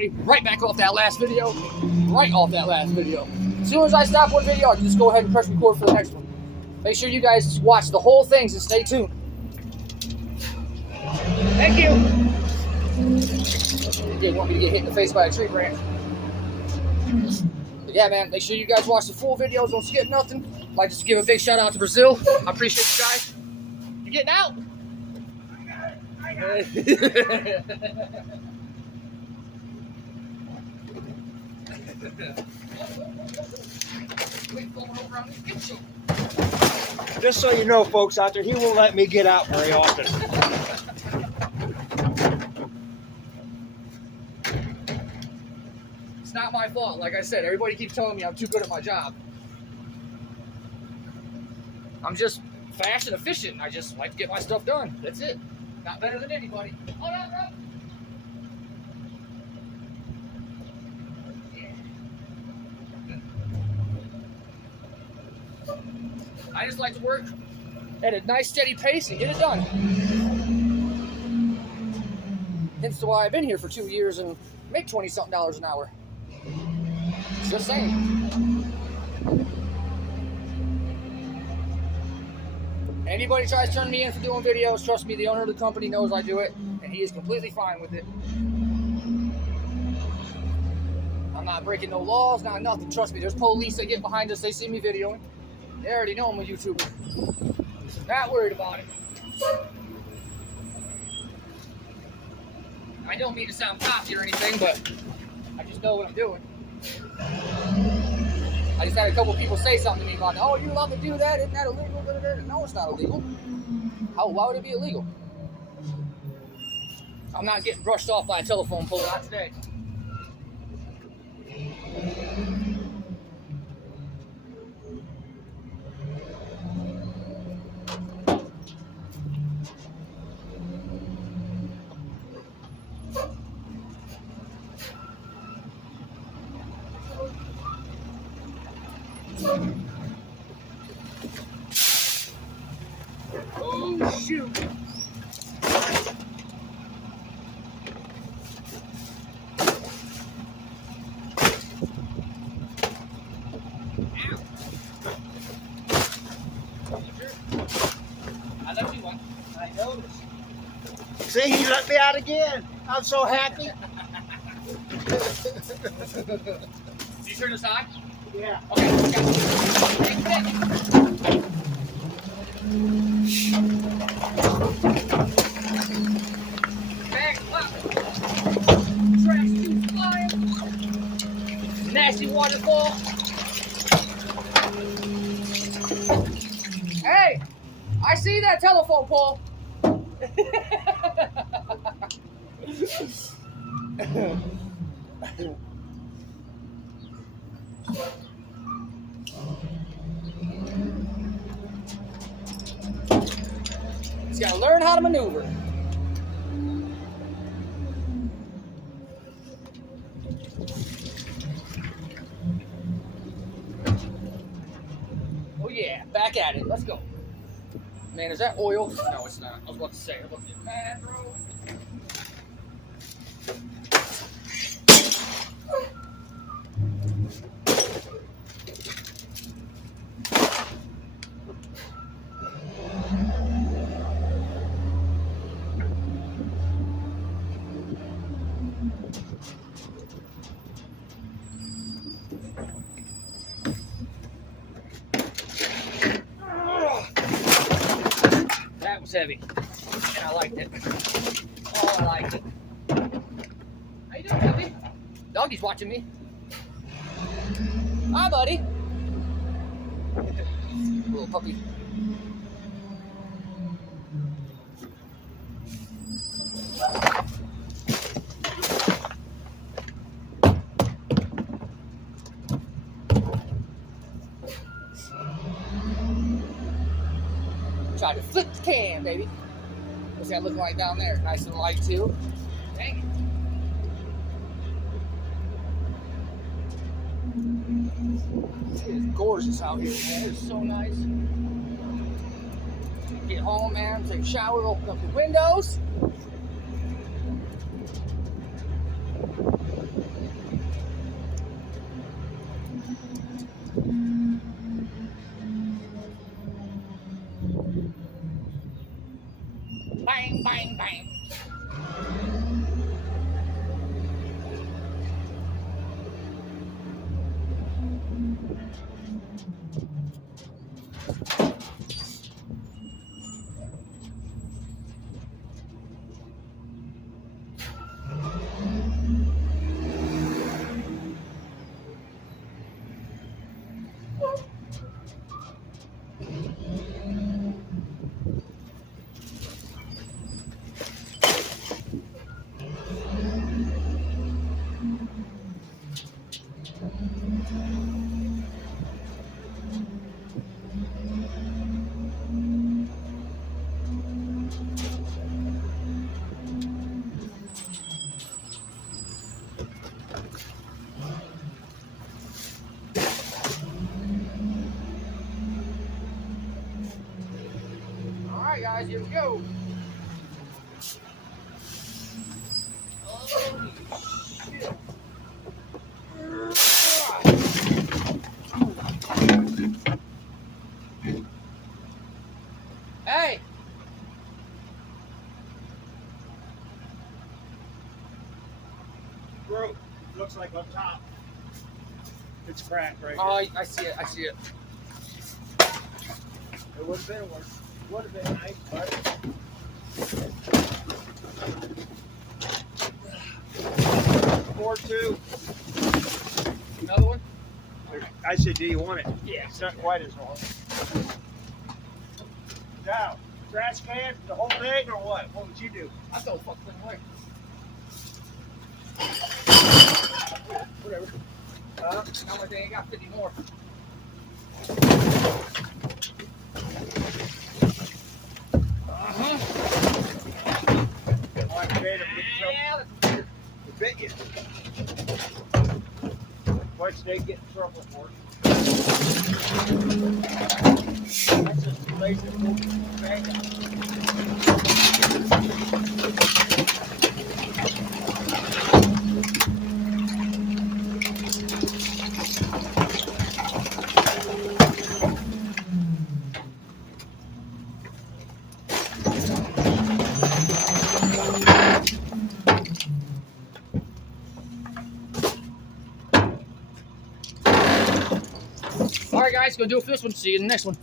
Company. Right back off that last video. Right off that last video. As soon as I stop one video, I can just go ahead and press record for the next one. Make sure you guys watch the whole things and stay tuned. Thank you. You didn't want me to get hit in the face by a tree branch. But yeah, man, make sure you guys watch the full videos. Don't skip nothing. I'd like to give a big shout out to Brazil. I appreciate you guys. You getting out? I got it. Just so you know, folks out there, he won't let me get out very often. It's not my fault. Like I said, everybody keeps telling me I'm too good at my job. I'm just fast and efficient. I just like to get my stuff done. That's it. Not better than anybody. Hold on, bro. I just like to work at a nice steady pace and get it done. Hence why I've been here for 2 years and make $20-something an hour. Just saying. Anybody tries turning me in for doing videos, trust me, the owner of the company knows I do it, and he is completely fine with it. I'm not breaking no laws, not nothing. Trust me, there's police that get behind us, they see me videoing. They already know I'm a YouTuber. Not worried about it. I don't mean to sound cocky or anything, but I just know what I'm doing. I just had a couple people say something to me about, oh, you're allowed to do that? Isn't that illegal? No, it's not illegal. Why would it be illegal? I'm not getting brushed off by a telephone pole, not today. Oh, shoot. I left you one. I noticed. See, he let me out again. I'm so happy. Did you turn this on? Yeah. Okay, got it. Back up. Trash tube flying. Nasty waterfall. Hey, I see that telephone pole. He's got to learn how to maneuver. Oh yeah, back at it. Let's go. Man, is that oil? No, it's not. I was about to say, I'm about to get mad, bro. That was heavy, and I liked it. Oh, I liked it. How you doing, puppy? Doggy's watching me. Hi, buddy. Little puppy. Try to flip the can, baby. What's that looking like down there? Nice and light, too. Dang it. It is gorgeous out here, man. It's so nice. Get home, man, take a shower, open up the windows. guys. Here we go. Holy shit. Hey! Bro, looks like on top. It's cracked right Oh, here. I see it. I see it. It would have been worse. Would have been nice, but 4-2. Another one? I said, do you want it? Yeah. It's not quite as long. Now, trash can, the whole thing, or what? What would you do? I throw the fucking thing away. Whatever. Now my thing, I got 50 more. Oh, I made him get Yeah, trouble. It bit you. Why'd they get in trouble for it? That's just the place that moved the bag out. All right, guys, gonna do it for this one. See you in the next one.